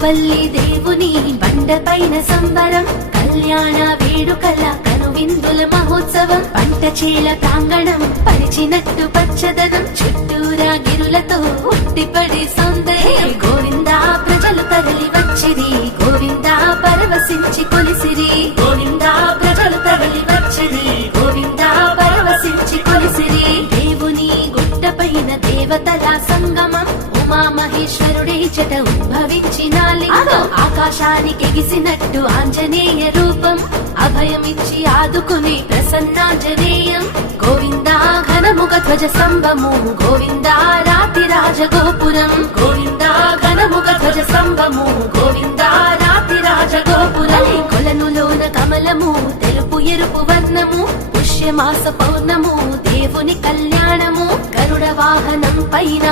కొప్పల్లి దేవుని బండపైన సంబరం, కళ్యాణ వేడుకల కనువిందుల మహోత్సవం, పంట చేల ప్రాంగణం పరిచినట్టు పచ్చదనం, చుట్టూరా గిరులతో ఉట్టిపడే సౌందర్యం. గోవిందా ప్రజలు తరలి వచ్చిరి, గోవిందా పరవశించి కొలిసిరి, గోవిందా ప్రజలు తరలి వచ్చిరి, గోవిందా పరవశించి కొలిసిరి. దేవుని గుట్టపైన దేవతల సంగమం, ఉమా మహేశ్వరుడే చట ఉద్భవించిన లింగం, ఆకాశానికి ఎగిసినట్టు ఆంజనేయ రూపం, అభయమిచ్చి ఆదుకునే ప్రసన్నాంజనేయం. గోవిందా ఘనముఖ ధ్వజ స్తంభము, గోవిందా రాతి రాజగోపురం, గోవిందా ఘనముఖ ధ్వజ స్తంభము, గోవిందా రాతి రాజగోపురం. కొలనులోన కమలము తెలుపు ఎరుపు వర్ణము, పుష్యమాస పౌర్ణము దేవుని కళ్యాణము, గరుడ వాహనం పైన